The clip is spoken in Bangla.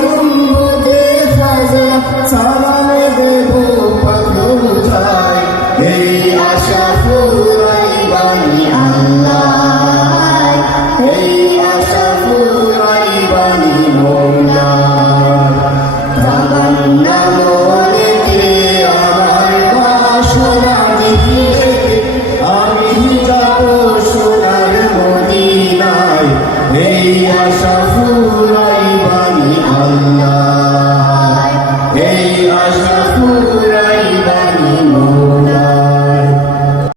গুম্বদে খাজা সালামে দেব পাথর চাই এই আশা ফুরাই বাণী আল্লাহ এই আশা ফুরাই বাণী মৌলা তামান্না মনেতে আমার বাসনা দিকে আমি যাব সোনার মদিনায় এই আশা ফুরাই বাণী আল্লাহ এই আশা ফুরাই